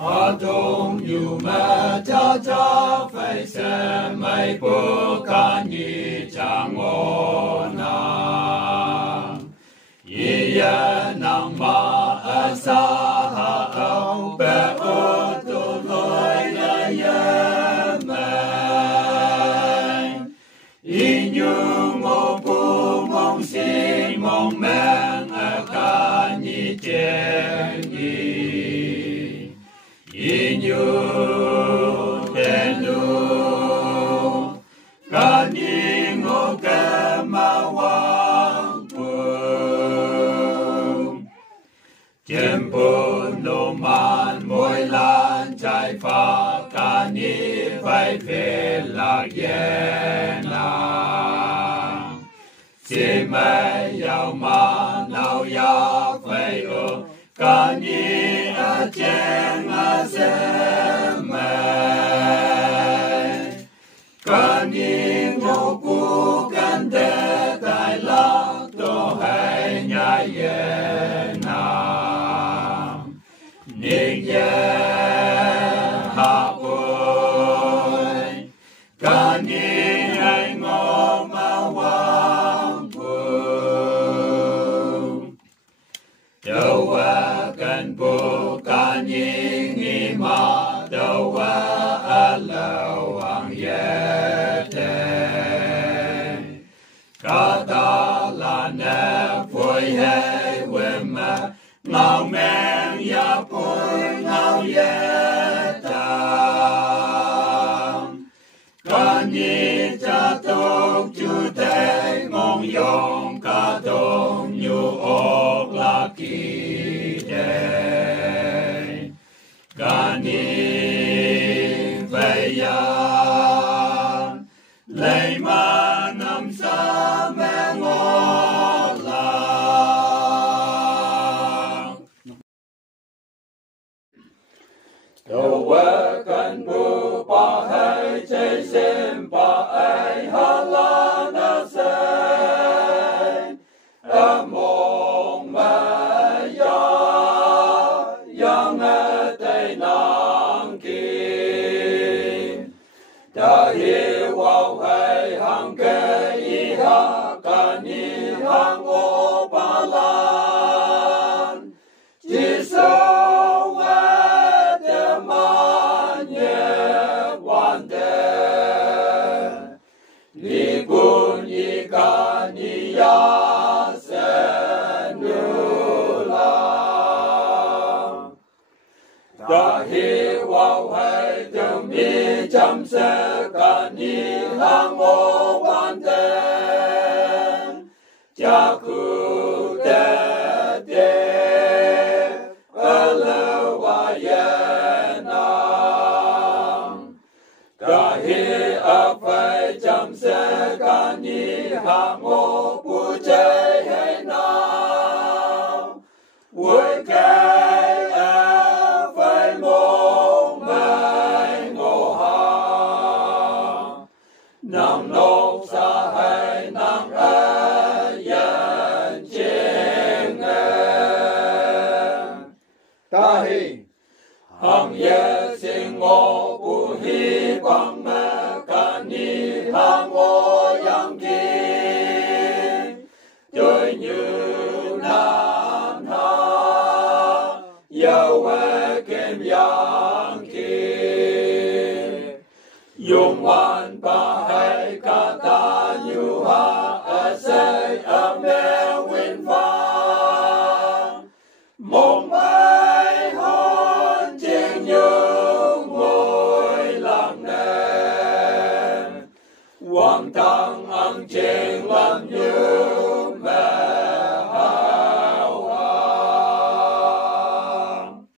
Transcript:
Họ đông dù mà cha phải xem mấy bố ca nhị chẳng ổn Ia nang ma asa au pe o tu loi la ya mai Inyu mo bu mong si mong mang a ka ni chen ni Inyu tenu ka ni ngo ka ma wang Tempo no man môi lan trái pha ca ni phải về lạc yên Chỉ mày giàu mà nào ya phải ở ca ni a chen a se mày Ca ni ngô cu can te tai lạc tô hay nhai yên Ninh ye hạ bồi ca ni ai ngô ma wang bù đâu qua cần bù ca ni nghi ma đâu qua a lâu ang ye te ca ta la ne vui hay quên mà ngao men ya pui ngao ye tam ca ni cha tok chu te ngong yong ca dong nyu ok la ki te ca ni ve ya lei ma nam sa me ngô la Đâu qua cần bu ba hay chơi xem ba ai hà la na say mong ma ya nghe tay nang kim đã hiểu vào hay hàng kê y ha cả ni hàng ô ba lan chỉ sao Ni bun ni ka ni ya se nu la Da hi wa hai tu mi cham se ka ni hang o wan de Cha ku de ala wa ye na Ka hi a phai cham se ka ni ha ngô bu chơi hay nào Vui cái a phai mong mai ngô ha Nang nông sa hay nang a yan cheng Ta hi hằng ye sinh ngô bu hi quang ma ca ni ha ngô yang ki chơi như nan ha yêu kem yang ki dùng hoàn ba hay ca ta như ha a say a me win vang mong mai hôn chiêng như ngôi làng nè Quang tăng ăn chênh làm như mẹ